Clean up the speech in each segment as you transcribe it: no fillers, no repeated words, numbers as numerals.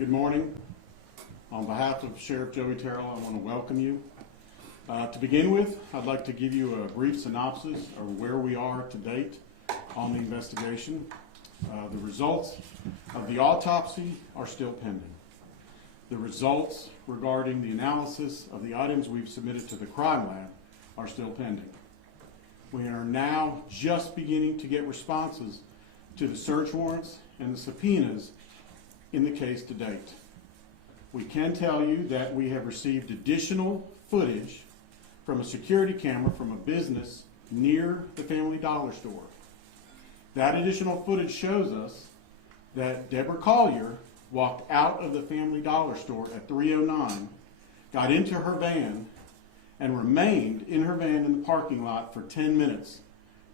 Good morning. On behalf of Sheriff Joey Terrell, I want to welcome you. To begin with, I'd like to give you a brief synopsis of where we are to date on the investigation. The results of the autopsy are still pending. The results regarding the analysis of the items we've submitted to the crime lab are still pending. We are now just beginning to get responses to the search warrants and the subpoenas in the case to date. We can tell you that we have received additional footage from a security camera from a business near the Family Dollar store. That additional footage shows us that Debbie Collier walked out of the Family Dollar store at 3:09, got into her van, and remained in her van in the parking lot for 10 minutes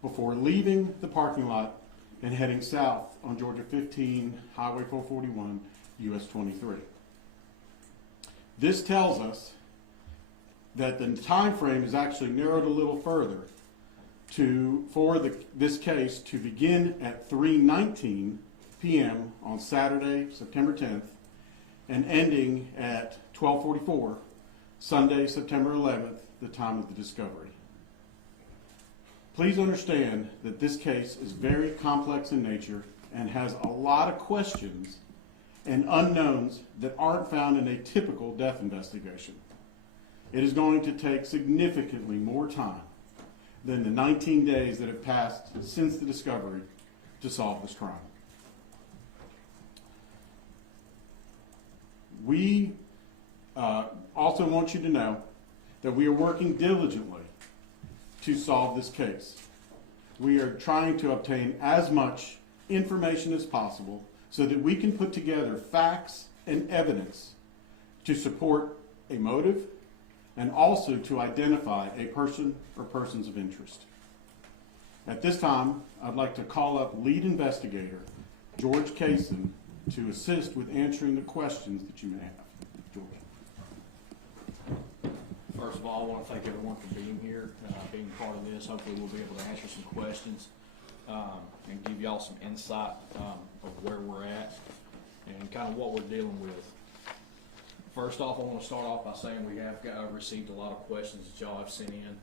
before leaving the parking lot and heading south on Georgia 15, Highway 441, US 23. This tells us that the time frame is actually narrowed a little further for this case to begin at 3:19 p.m. on Saturday, September 10th, and ending at 12:44, Sunday, September 11th, the time of the discovery. Please understand that this case is very complex in nature and has a lot of questions and unknowns that aren't found in a typical death investigation. It is going to take significantly more time than the 19 days that have passed since the discovery to solve this crime. We also want you to know that we are working diligently to solve this case. We are trying to obtain as much information as possible so that we can put together facts and evidence to support a motive and also to identify a person or persons of interest. At this time, I'd like to call up lead investigator George Cason to assist with answering the questions that you may have. George. First of all, I want to thank everyone for being here, being part of this. Hopefully we'll be able to answer some questions and give y'all some insight of where we're at and kind of what we're dealing with. First off, I want to start off by saying we have received a lot of questions that y'all have sent in.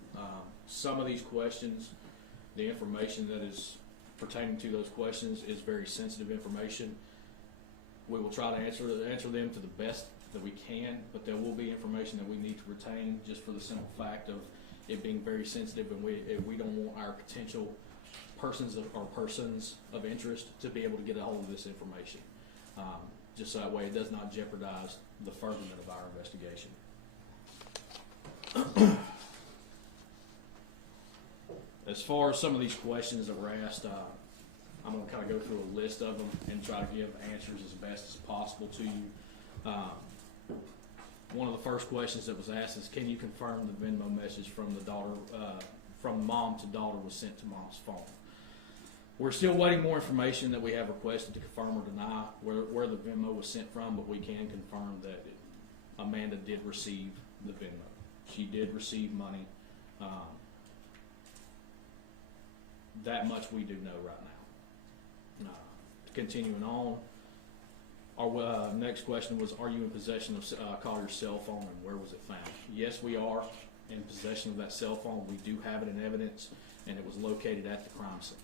Some of these questions, the information that is pertaining to those questions is very sensitive information. We will try to answer them to the best that we can, but there will be information that we need to retain just for the simple fact of it being very sensitive, and we don't want our potential persons of interest to be able to get a hold of this information. Just so that way it does not jeopardize the furtherance of our investigation. As far as some of these questions that were asked, I'm going to kind of go through a list of them and try to give answers as best as possible to you. One of the first questions that was asked is, can you confirm the Venmo message from the daughter, from mom to daughter was sent to mom's phone? We're still waiting more information that we have requested to confirm or deny where the Venmo was sent from, but we can confirm that Amanda did receive the Venmo. She did receive money. That much we do know right now. Continuing on, our next question was, are you in possession of Collier's cell phone and where was it found? Yes, we are in possession of that cell phone. We do have it in evidence, and it was located at the crime scene.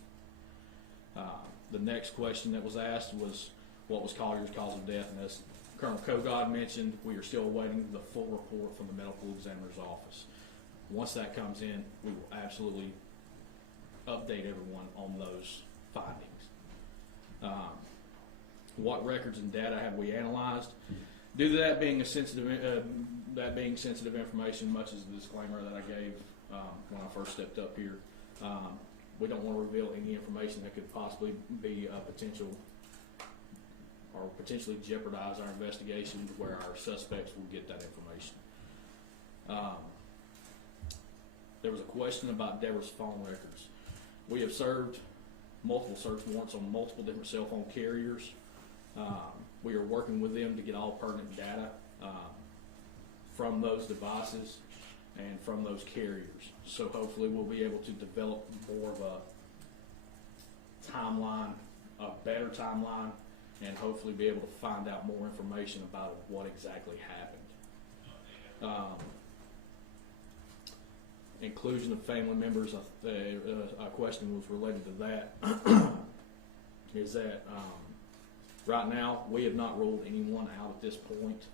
The next question that was asked was, what was Collier's cause of death? And as Colonel Kogod mentioned, we are still awaiting the full report from the medical examiner's office. Once that comes in, we will absolutely update everyone on those findings. What records and data have we analyzed? Due to that being sensitive information, much as the disclaimer that I gave when I first stepped up here, we don't want to reveal any information that could possibly be a potential or potentially jeopardize our investigation to where our suspects will get that information. There was a question about Deborah's phone records. We have served multiple search warrants on multiple different cell phone carriers. We are working with them to get all pertinent data from those devices and from those carriers. So hopefully we'll be able to develop more of a timeline, a better timeline, and hopefully be able to find out more information about what exactly happened. Inclusion of family members, a question was related to that, is that right now we have not ruled anyone out at this point.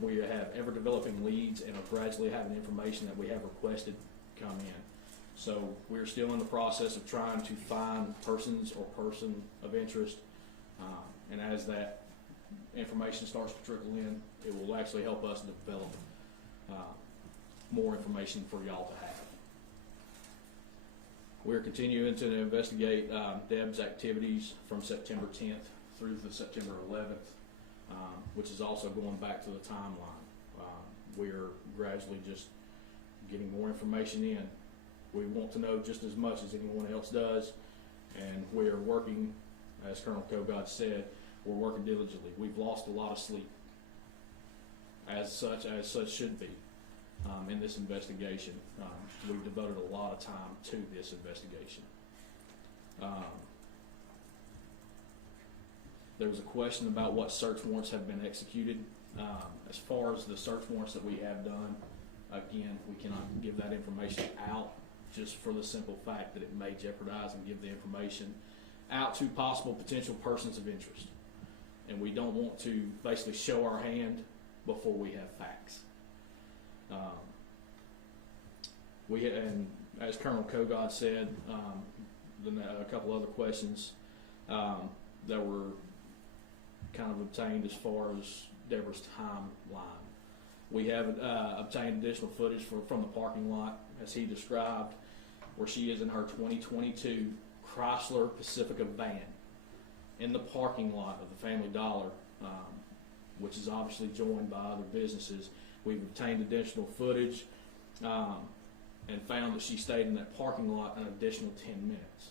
We have ever developing leads and are gradually having information that we have requested come in. So we're still in the process of trying to find persons or person of interest, and as that information starts to trickle in, it will actually help us develop more information for y'all to have. We're continuing to investigate Deb's activities from September 10th through the September 11th, which is also going back to the timeline. We're gradually just getting more information in. We want to know just as much as anyone else does, and we're working, as Colonel Kogod said, we're working diligently. We've lost a lot of sleep, as such should be, in this investigation. We've devoted a lot of time to this investigation. There was a question about what search warrants have been executed. As far as the search warrants that we have done, again, we cannot give that information out, just for the simple fact that it may jeopardize and give the information out to possible potential persons of interest. And we don't want to basically show our hand before we have facts. And as Colonel Kogod said, a couple other questions that were kind of obtained as far as Deborah's timeline. We have obtained additional footage from the parking lot, as he described, where she is in her 2022 Chrysler Pacifica van in the parking lot of the Family Dollar, which is obviously joined by other businesses. We've obtained additional footage and found that she stayed in that parking lot an additional 10 minutes.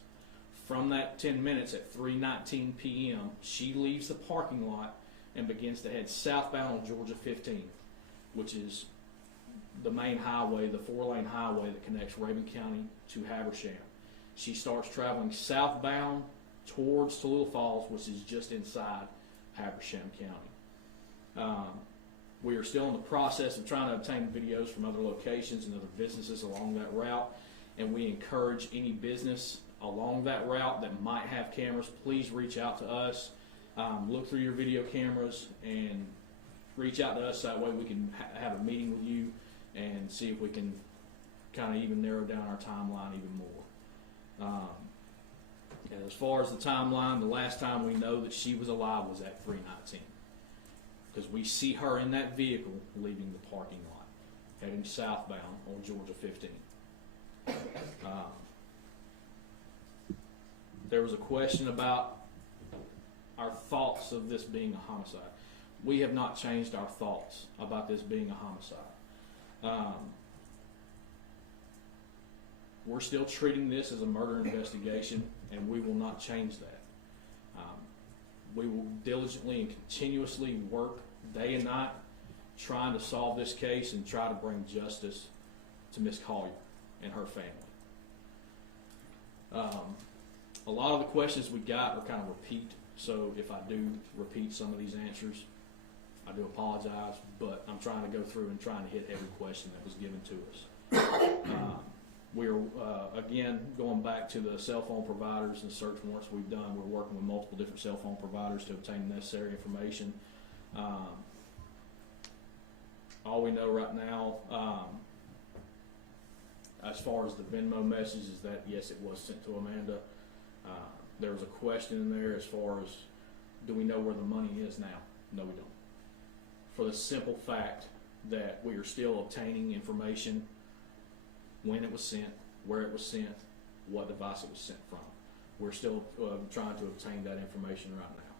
From that 10 minutes at 3:19 p.m., she leaves the parking lot and begins to head southbound on Georgia 15, which is the main highway, the 4-lane highway that connects Rabun County to Habersham. She starts traveling southbound towards Tallulah Falls, which is just inside Habersham County. We are still in the process of trying to obtain videos from other locations and other businesses along that route, and we encourage any business along that route that might have cameras, please reach out to us. Look through your video cameras and reach out to us, that way we can have a meeting with you and see if we can kind of even narrow down our timeline even more. And as far as the timeline, the last time we know that she was alive was at 3:19, because we see her in that vehicle leaving the parking lot, heading southbound on Georgia 15. There was a question about our thoughts of this being a homicide. We have not changed our thoughts about this being a homicide. We're still treating this as a murder investigation, and we will not change that. We will diligently and continuously work day and night trying to solve this case and try to bring justice to Miss Collier and her family. A lot of the questions we got are kind of repeat, so if I do repeat some of these answers, I do apologize, but I'm trying to go through and trying to hit every question that was given to us. We're, again, going back to the cell phone providers and search warrants we've done. We're working with multiple different cell phone providers to obtain the necessary information. All we know right now, as far as the Venmo message, is that, yes, it was sent to Amanda. There was a question in there as far as, do we know where the money is now? No, we don't. For the simple fact that we are still obtaining information when it was sent, where it was sent, what device it was sent from. We're still trying to obtain that information right now.